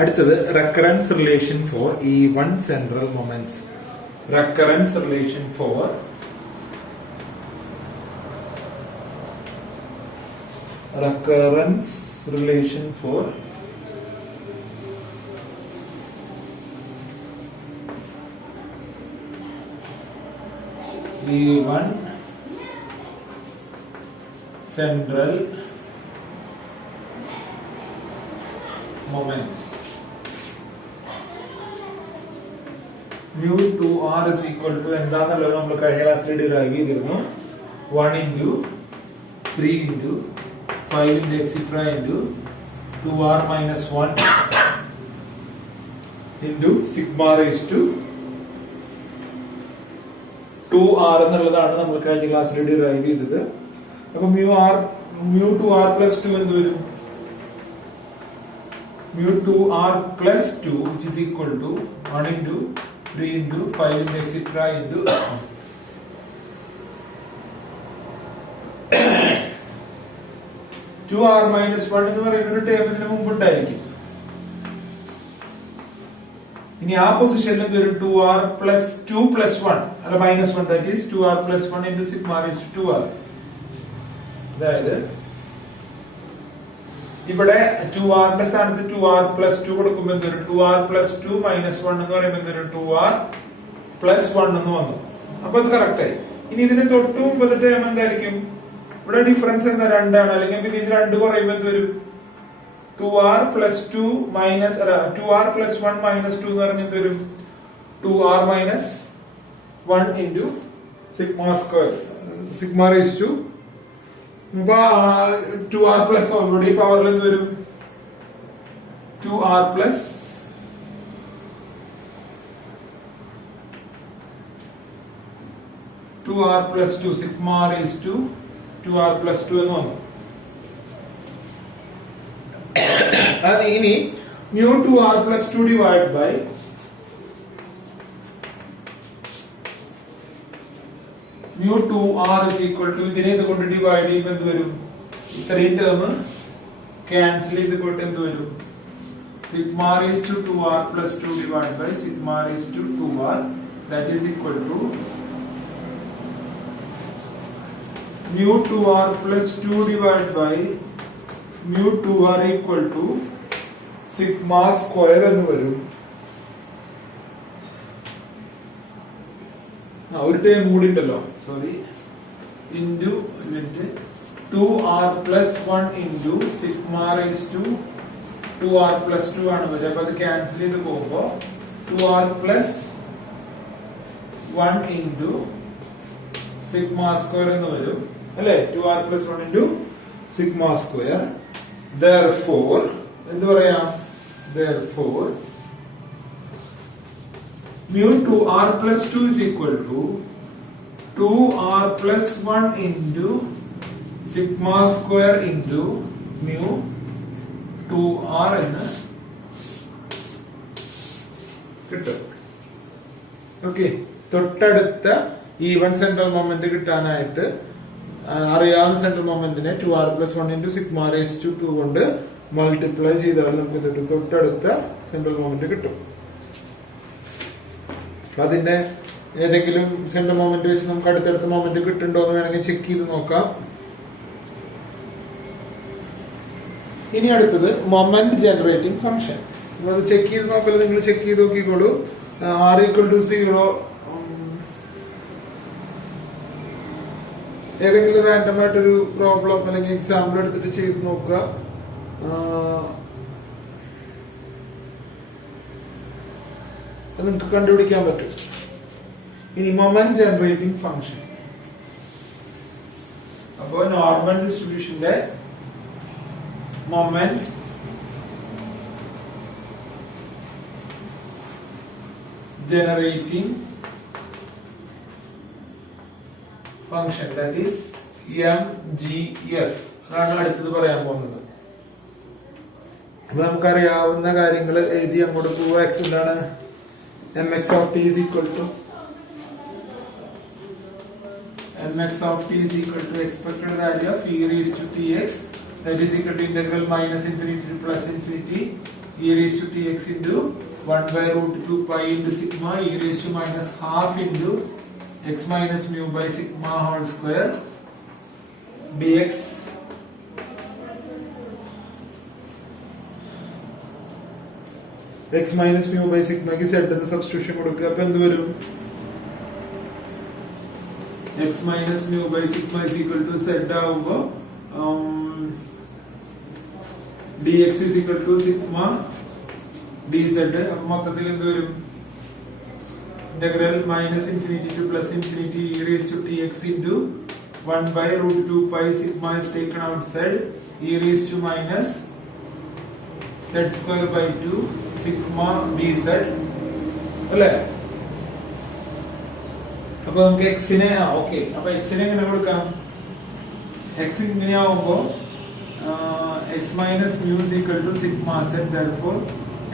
അടുത്തത് recurrence relation for even central moments. Recurrence relation for even central moments. Mu 2r is equal to എന്താണെന്നുള്ളത് നമ്മൾ കഴിഞ്ഞ ക്ലാസ്സിൽ derive ചെയ്തിരുന്നു. 1 into 3 into 5 into etc into 2r minus 1 into sigma raised to 2r എന്നുള്ളതാണ് നമ്മൾ കഴിഞ്ഞ ക്ലാസ്സിൽ ഡിറൈവ് ചെയ്തത്. അപ്പൊ mu 2r plus 2 എന്ത് വരും? mu 2r plus 2 which is equal to 1 into 3 into 5 into etc into 2r minus 1 എന്ന് പറയുന്ന ഒരു ടേം ഇതിന് മുമ്പ് ഉണ്ടായിരിക്കും. ഇനി ആ പൊസിഷനിൽ ഒരു 2r plus 2 plus 1 അല്ല minus 1 that is 2r plus 1 into sigma raised to 2r. അതായത് ഇവിടെ 2r ന്റെ സ്ഥാനത്ത് 2r plus 2 കൊടുക്കുമ്പോൾ എന്തൊരു 2r plus 2 minus 1 എന്ന് പറയുമ്പോൾ എന്തൊരു 2r plus 1 എന്ന് വന്നു. അപ്പൊ അത് കറക്റ്റ് ആയി. ഇനി ഇതിന് തൊട്ട് മുമ്പത്തെ ടേം എന്തായിരിക്കും? ഇവിടെ ഡിഫറൻസ് എന്താ? 2 ആണ്. അല്ലെങ്കിൽ ഇത് 2 കുറയുമ്പോൾ എന്തൊരു 2r plus 2 minus 2r plus 1 minus 2 എന്ന് പറഞ്ഞാൽ എന്തൊരു 2r minus 1 into sigma square sigma raised to 2r plus already പവറിൽ എന്ത് വരും? 2r plus 2 sigma raised to 2r plus 2 എന്ന് വന്നു. അത് ഇനി mu 2r plus 2 divided by mu 2r is equal to ഇതിനെ ഇത് കൊണ്ട് ഡിവൈഡ് ചെയ്യുമ്പോൾ എന്ത് വരും? ഇത്രയും ടേം ക്യാൻസൽ ചെയ്ത് എന്ത് വരും? sigma raised to 2r plus 2 divided by sigma raised to 2r that is equal to mu 2r plus 2 divided by mu 2r equal to sigma square എന്ന് വരും. ഒരു ടേം കൂടി ഉണ്ടല്ലോ, sorry, into 2r plus 1 into sigma raised to 2r plus 2 ആണ് വരിക. അപ്പൊ അത് cancel ചെയ്ത് പോകുമ്പോ 2r plus 1 into sigma square എന്ന് വരും അല്ലെ? 2r plus 1 into sigma square. Therefore എന്ത് പറയാം? Therefore mu 2r plus 2 is equal to 2r plus 1 into sigma square into mu 2r എന്ന് കിട്ടും. ഓക്കെ, തൊട്ടടുത്ത ഈവൻ സെൻട്രൽ മൊമെന്റ് കിട്ടാനായിട്ട് അറിയാവുന്ന central മൊമെന്റിനെ 2r plus 1 into sigma raised to 2 കൊണ്ട് multiply ചെയ്താൽ നമുക്ക് ഇത് തൊട്ടടുത്ത സെൻട്രൽ മൊമെന്റ് കിട്ടും. അതിന്റെ ഏതെങ്കിലും സെൻട്രൽ മൊമെന്റ് വെച്ച് നമുക്ക് അടുത്തടുത്ത മൊമെന്റ് കിട്ടുന്നുണ്ടോ എന്ന് വേണമെങ്കിൽ ചെക്ക് ചെയ്ത് നോക്കാം. ഇനി അടുത്തത് മൊമെന്റ് ജനറേറ്റിംഗ് ഫംഗ്ഷൻ. അത് ചെക്ക് ചെയ്ത് നോക്കല്, നിങ്ങൾ ചെക്ക് ചെയ്ത് നോക്കിക്കോളൂ. r equal to 0 ഏതെങ്കിലും റാൻഡം ആയിട്ടൊരു പ്രോബ്ലം അല്ലെങ്കിൽ എക്സാമ്പിൾ എടുത്തിട്ട് ചെയ്ത് നോക്കുക. അത് നിങ്ങൾക്ക് കണ്ടുപിടിക്കാൻ പറ്റും. ഇനി മൊമെന്റ് ജനറേറ്റിംഗ് ഫംഗ്ഷൻ. അപ്പോ നോർമൽ ഡിസ്ട്രിബ്യൂഷന്റെ moment generating function that is mgf അതാണ് അടുത്തത് പറയാൻ പോകുന്നത്. അപ്പൊ നമുക്കറിയാവുന്ന കാര്യങ്ങൾ എഴുതി അങ്ങോട്ട് പോവുക. x എന്താണ്? mx of t is equal to expected value of e raised to tx that is equal to integral minus infinity to plus infinity e raised to tx into 1 by root 2 pi into sigma e raised to minus half into x minus mu by sigma whole square dx x minus mu by sigma की z എന്ന് substitution കൊടുക്കുക. അപ്പോൾ എന്ത് വരും? x minus mu by sigma is equal to z ആവുമ്പോൾ dx is equal to sigma dz. അപ്പോൾ മൊത്തത്തിൽ എന്ത് വരും? integral minus infinity to plus infinity e raised to tx into 1 by root 2 pi sigma is taken outside e raised to minus z square by 2 sigma dz അല്ലേ? അപ്പൊ നമുക്ക് x നെ okay, അപ്പൊ x നെ എങ്ങനെ കൊടുക്കാം? x ഇങ്ങനെ ആവുമ്പോൾ x minus mu is equal to sigma z, therefore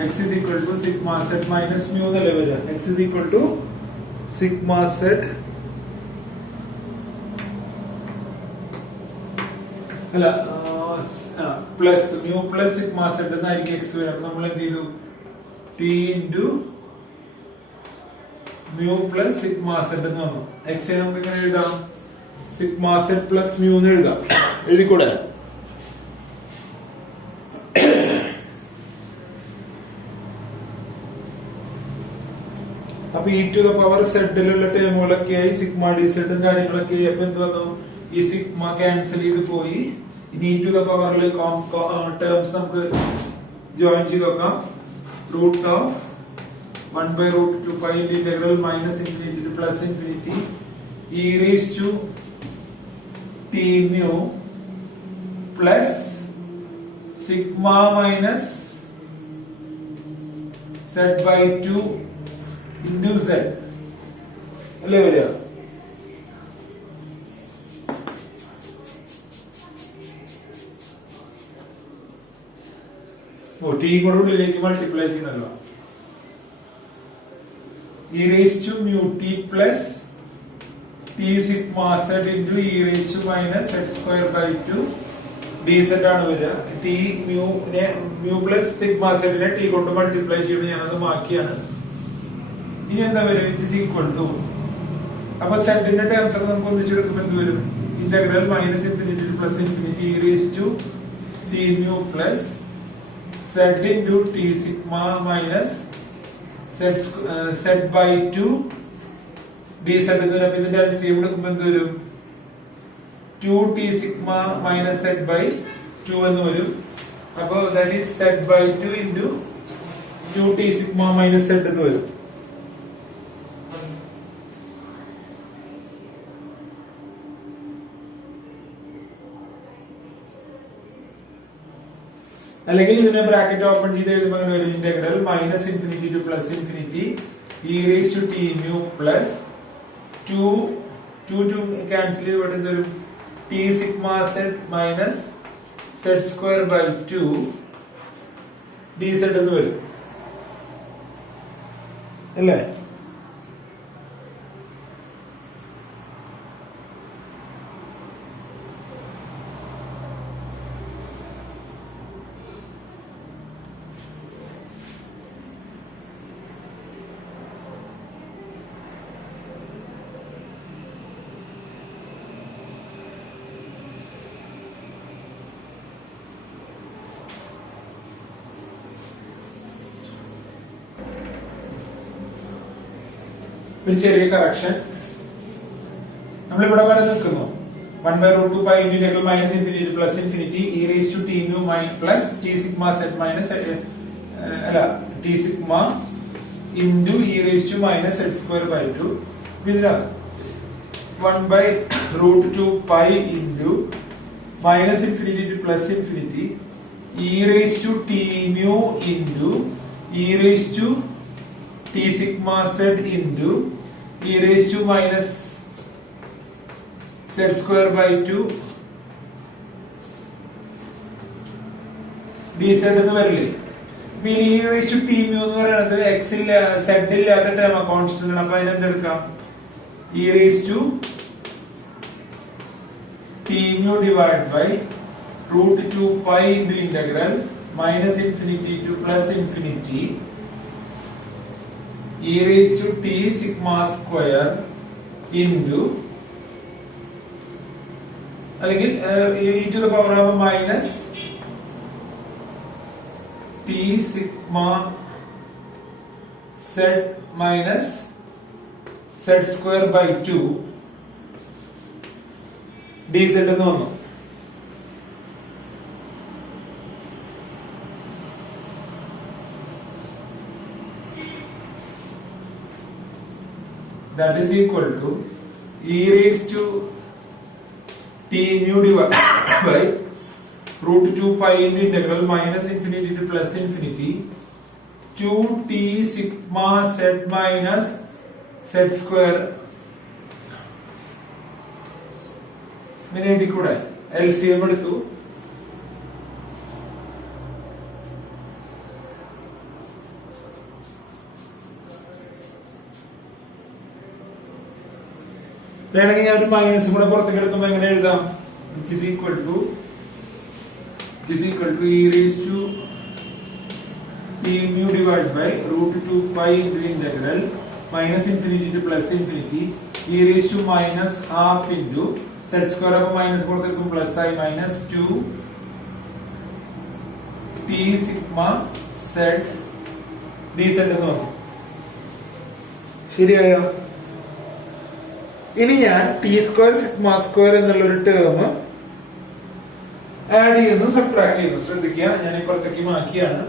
x is equal to sigma z minus mu എന്നല്ലേ വരിക? x is equal to sigma z അല്ല plus mu plus sigma z എന്നായിരിക്കും x വരിക. അപ്പൊ നമ്മൾ എന്ത് ചെയ്തു? t into mu plus sigma z എന്ന് വന്നു. x നെ നമുക്ക് എങ്ങനെ എഴുതാം? sigma z plus mu എന്ന് എഴുതാം. എഴുതിക്കൂടെ? അപ്പൊ e to the power z ലുള്ള ടേമുകളൊക്കെ ആയി സിഗ്മ ഡി സെഡും കാര്യങ്ങളൊക്കെ ആയി. അപ്പൊ എന്ത് വന്നു? ഈ സിഗ്മ ക്യാൻസൽ ചെയ്ത് പോയി. ഇനി e to the പവറിൽ ടേംസ് നമുക്ക് ജോയിൻ ചെയ്ത് നോക്കാം. root of 1 by root 2 pi integral minus infinity to plus infinity e raised to t mu plus sigma minus z by 2 into z അല്ലേ വരിക? ടി കൂടെ ഉള്ളിലേക്ക് multiply ചെയ്യണല്ലോ. e raised to mu t plus t sigma z into e raised to minus z square by 2 dz ആണ് വരിക. t mu plus sigma z നെ t കൊണ്ട് multiply ചെയ്യണം. ഞാനത് മാക്കിയാണ്. ഇനി എന്താ വരിക? ഇറ്റ് ഈസ് ഈക്വൽ ടു, അപ്പൊ z ന്റെ ടേംസ് ഒക്കെ നമുക്ക് ഒന്നിച്ചെടുക്കുമ്പോൾ എന്ത് വരും? Integral minus infinity to plus infinity e raised to t mu plus z into t sigma minus z by 2 dz എന്ന് വരും. ഇതിന്റെ എൽസിഎം എടുക്കുമ്പോൾ എന്ത് വരും? 2t sigma minus z by 2 എന്ന് വരും. അപ്പൊ that is z by 2 into 2t sigma minus z എന്ന് വരും. അല്ലെങ്കിൽ ഇതിനെ ബ്രാക്കറ്റ് ഓപ്പൺ ചെയ്ത് എഴുതുമ്പോൾ വരും integral minus infinity to plus infinity e raised to t mu plus 2 cancel ചെയ്ത് ഇവിടെ വരും t sigma z minus z square by 2 dz എന്ന് വരും അല്ലേ? ഒരു ചെറിയ കറക്ഷൻ നമ്മളിവിടെ വരെ നിൽക്കുന്നു. 1 by root 2 pi into integral minus infinity to plus infinity e raised to t mu plus t sigma z minus t sigma into e raised to minus z square by 2 ഇതിനാ 1 by root 2 pi into minus infinity to plus infinity e raised to t mu into e raised to t sigma z into e raised to minus z square by 2 dz എന്ന് വരില്ലേ? ഇനി e raised to t mu എന്ന് പറയുന്നത് x ഇല്ല z ഇല്ലാത്ത term constant ആണ്. അപ്പൊ അതിനെന്തെടുക്കാം? e raised to t mu divided by root 2 pi into integral minus infinity to plus infinity e raised to t sigma square into അല്ലെങ്കിൽ e to the power of minus t sigma z minus z square by 2 dz എന്ന് വന്നു. That is equal to e raised to t mu divided by root 2 pi into integral minus infinity to plus infinity 2t sigma z minus z square. ഇങ്ങനെ എഴുതി കൂടെ LCM എടുത്തു. വേണമെങ്കിൽ ഞാൻ ഒരു minus കൂടെ പുറത്തേക്ക് എടുക്കുമ്പോ എങ്ങനെ എഴുതാം? which is equal to e raised to t mu divided by root 2 pi into integral minus infinity to plus infinity e raised to minus half into z square അപ്പൊ മൈനസ് പുറത്തേക്കും പ്ലസ് ആയി minus 2 t sigma z dz എന്ന് വന്നു. ശരിയായോ? ഇനി ഞാൻ T square sigma square എന്നുള്ള ഒരു term add ചെയ്യുന്നു, സബ്ട്രാക്ട് ചെയ്യുന്നു. ശ്രദ്ധിക്കുക, ഞാൻ ഇപ്പുറത്തേക്ക് മാറ്റിയാണ്.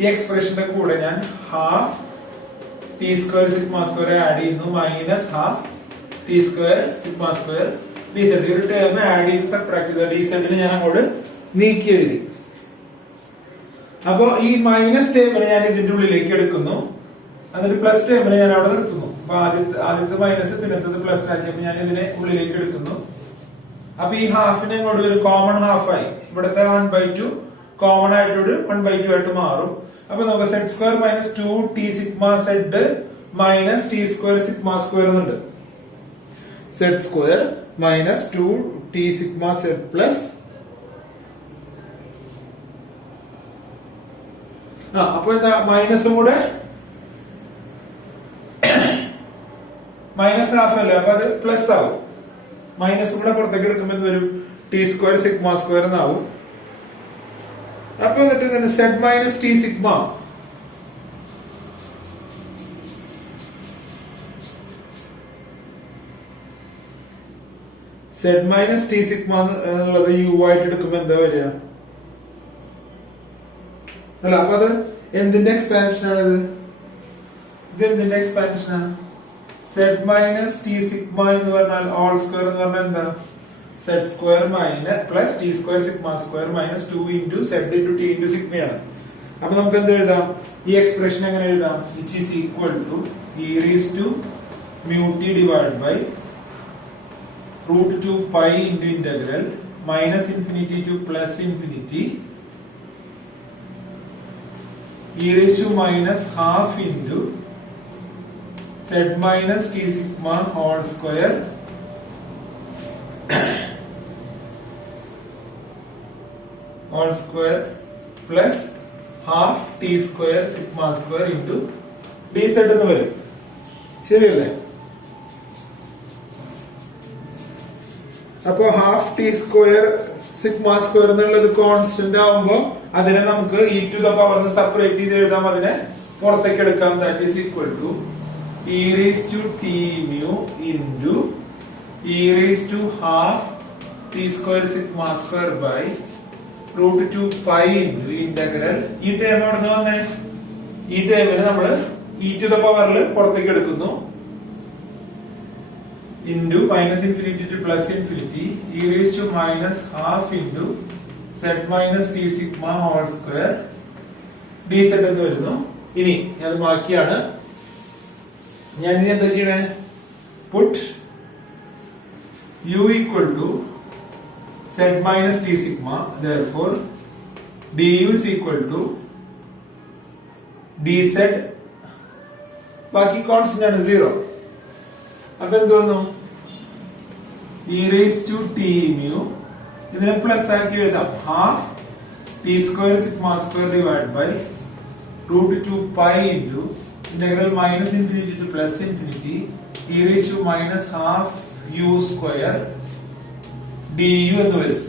ഈ എക്സ്പ്രഷന്റെ കൂടെ ഞാൻ half T square sigma square add ചെയ്യുന്നു minus half T square sigma square d z. ഈ ഒരു ടേം ആഡ് ചെയ്ത് സബ്ട്രാക്ട് ചെയ്ത ഡിസെഡിന് ഞാൻ അങ്ങോട്ട് നീക്കി എഴുതി. അപ്പോ ഈ മൈനസ് ടേമിനെ ഞാൻ ഇതിന്റെ ഉള്ളിലേക്ക് എടുക്കുന്നു, എന്നിട്ട് പ്ലസ് ടേമിനെ ഞാൻ അവിടെ നിർത്തുന്നു. അപ്പൊ ആദ്യത്തെ മൈനസ് പിന്നത്തത് പ്ലസ് ആക്കിയപ്പോ ഞാൻ ഇതിനെ ഉള്ളിലേക്ക് എടുക്കുന്നു. അപ്പൊ ഈ ഹാഫിനെ ഇങ്ങോട്ട് ഒരു കോമൺ ഹാഫ് ആയി. ഇവിടുത്തെ 1/2 കോമൺ ആയിട്ട് 1/2 ആയിട്ട് മാറും. അപ്പൊ നമുക്ക് Z square minus 2 T sigma Z minus T square sigma square എന്നുണ്ട്. Z square minus 2 T sigma Z plus അപ്പൊ എന്താ മൈനസും കൂടെ മൈനസ് ഹാഫ് അല്ലേ, അപ്പൊ അത് പ്ലസ് ആവും. മൈനസ് കൂടെ പുറത്തേക്ക് എടുക്കുമ്പോൾ എന്ത് വരും? ടി സ്ക്വയർ സിഗ്മ സ്ക്വയർ എന്നാവും. അപ്പൊ എന്നിട്ട് zed minus T sigma Z minus T sigma എന്നുള്ളത് യു ആയിട്ട് എടുക്കുമ്പോ എന്താ വരിക? അല്ല, അപ്പൊ അത് എന്തിന്റെ എക്സ്പാൻഷൻ ആണിത്? ഇത് എന്തിന്റെ എക്സ്പാൻഷനാണ്? സെഡ് മൈനസ് ടി സിഗ്മ എന്ന് പറഞ്ഞാൽ ഓൾ സ്ക്വയർ എന്ന് പറഞ്ഞാൽ എന്താ? Z square minus plus T square sigma square minus 2 into Z into T into സിഗ്മയാണ്. അപ്പൊ നമുക്ക് എന്ത് എഴുതാം? ഈ എക്സ്പ്രഷൻ എങ്ങനെ എഴുതാം? Which is equal to E raise to mu T divide by root 2 pi into integral minus infinity to plus infinity E raise to minus half into z minus t sigma whole square plus half t square sigma square into dz എന്ന് വരും. ശരിയല്ലേ? അപ്പോ half T square sigma square എന്നുള്ളത് constant ആവുമ്പോ അതിനെ നമുക്ക് E to the power separate ചെയ്ത് എഴുതാം, അതിനെ പുറത്തേക്ക് എടുക്കാം. That is equal to e raised to t mu into e raised to half t square sigma square by root 2 pi into integral. ഈ ടേം എവിടെ നിന്ന് വന്നേ? ഈ ടേമിന് നമ്മൾ e to the പവറിൽ പുറത്തേക്ക് എടുക്കുന്നു. into minus infinity to plus infinity e raised to minus half into z minus t sigma whole square dz എന്ന് വരുന്നു. ഇനി അത് ബാക്കിയാണ്. ഞാൻ ഇനി എന്താ ചെയ്യണേ? Put u equal to z minus t sigma, therefore du is equal to dz. ബാക്കി കോൺസ്റ്റന്റ് ആണ് 0. അപ്പൊ എന്ത് വന്നു? e raised to t mu ഇതിനെ പ്ലസ് ആക്കി എഴുതാം. Half T square sigma square divide by root 2 pi into integral minus infinity to plus infinity E raise to minus half U square D U എന്ന് വരും.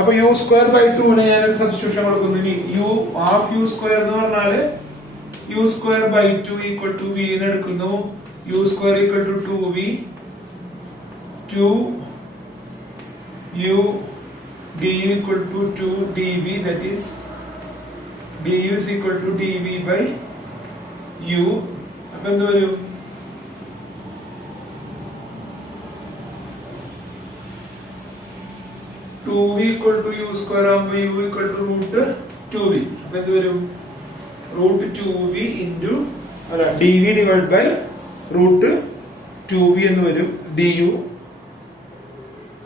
അപ്പൊ U square by 2 ഞാനൊരു substitution കൊടുക്കുന്നു. ഇനി U half U square എന്ന് പറഞ്ഞാല് U square by 2 equal to V എന്ന് എടുക്കുന്നു. U square equal to 2v 2 u du equal to 2 dv, that is du is equal to dv by u. അപ്പൊ എന്ത് വരും? Two V equal to U square ആകുമ്പോ U equal to root 2v. അപ്പൊ എന്ത് വരും? Root 2v into അല്ല D V divide by root 2v എന്ന് വരും du.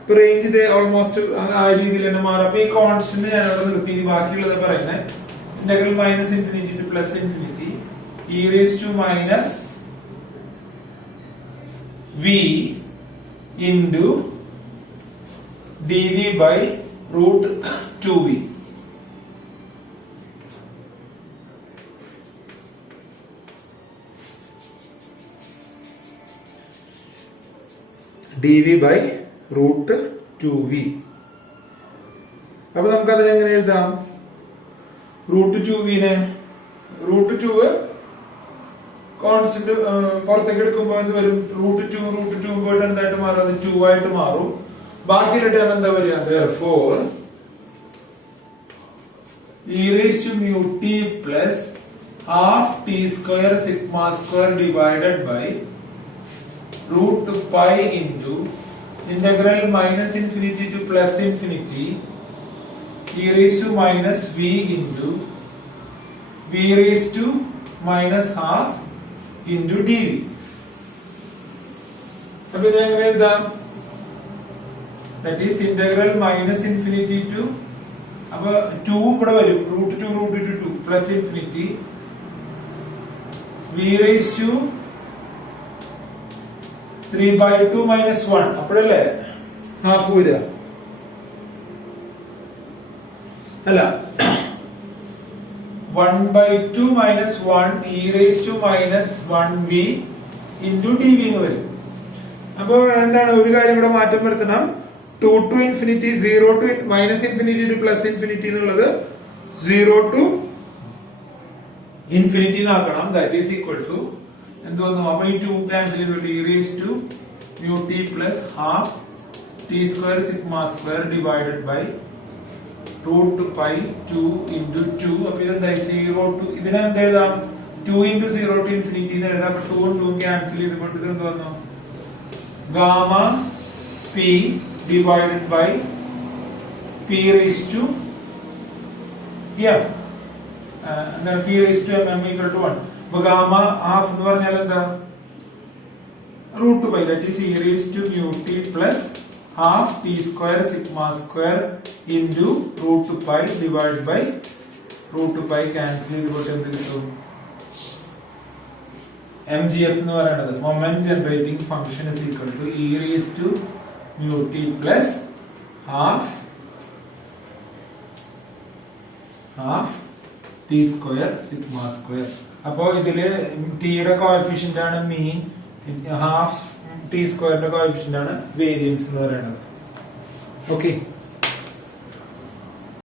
ഇപ്പൊ റേഞ്ച് ഇത് ഓൾമോസ്റ്റ് ആ രീതിയിൽ തന്നെ മാറും. അപ്പൊ ഈ കോൺസ്റ്റന്റ് ഞാൻ അവിടെ നിർത്തി. ഇനി ബാക്കിയുള്ളത് പറയുന്നത് integral minus infinity to plus infinity E raise to minus V into dv by root 2v. dv by root 2v. അപ്പൊ നമുക്ക് അതിനെ എങ്ങനെ എഴുതാം? റൂട്ട് 2v റൂട്ട് 2 കോൺസ്റ്റന്റ് പുറത്തേക്ക് എടുക്കുമ്പോൾ എന്ത് വരും? റൂട്ട് 2 പോയിട്ട് എന്തായിട്ട് മാറും? അത് 2 ആയിട്ട് മാറും. ബാക്കിയുള്ള ടേം എന്താ വരിക? therefore e raised to mu t plus half t square sigma square divided by root pi into integral minus infinity to plus infinity e raised to minus v into v raised to minus half into dv. അപ്പൊ ഇത് എങ്ങനെ എഴുതാം? That is integral minus infinity to അപ്പൊ 2 ഇവിടെ വരും. Root 2 plus infinity v raised to 3/2 minus 1 അപ്പോഴല്ലേ half വരിക? അല്ല 1/2 minus 1 e raised to minus 1v into dv എന്ന് വരും. അപ്പൊ എന്താണ് ഒരു കാര്യം ഇവിടെ മാറ്റം വരുത്തണം. 2 to infinity 0 to minus infinity to plus infinity എന്നുള്ളത് 0 to infinity എന്നാക്കണം. That is equal to എന്ത് വന്നു? അപ്പൊ ഈ 2 ക്യാൻസൽ ചെയ്തിട്ട് e raised to mu t plus half t square sigma square divided by root pi 2 into 2. അപ്പൊ ഇതെന്തായി? 0 to ഇതിനെ എന്ത് എഴുതാം? 2 into 0 to infinity എന്ന് എഴുതാം. അപ്പൊ 2 ഉം 2 ക്യാൻസൽ ചെയ്തുകൊണ്ട് ഇത് എന്ത് വന്നു? Gamma p divided by p raised to m. എന്താണ്? p raised to m equal to 1. അപ്പൊ ഗാമ ഹാഫ് എന്ന് പറഞ്ഞാൽ എന്താ? Root pi. That is e raised to mu t plus half t square sigma square into root pi divided by root pi cancel ചെയ്തിട്ട് എന്ത് കിട്ടും? mgf എന്ന് പറയുന്നത് moment generating function is equal to e raised to mu t plus half t square sigma square. അപ്പോ ഇതില് t യുടെ coefficient ആണ് മീൻ, half t സ്ക്വയറിന്റെ കോഎഫിഷ്യന്റ് ആണ് വേരിയൻസ് എന്ന് പറയുന്നത്. ഓക്കെ.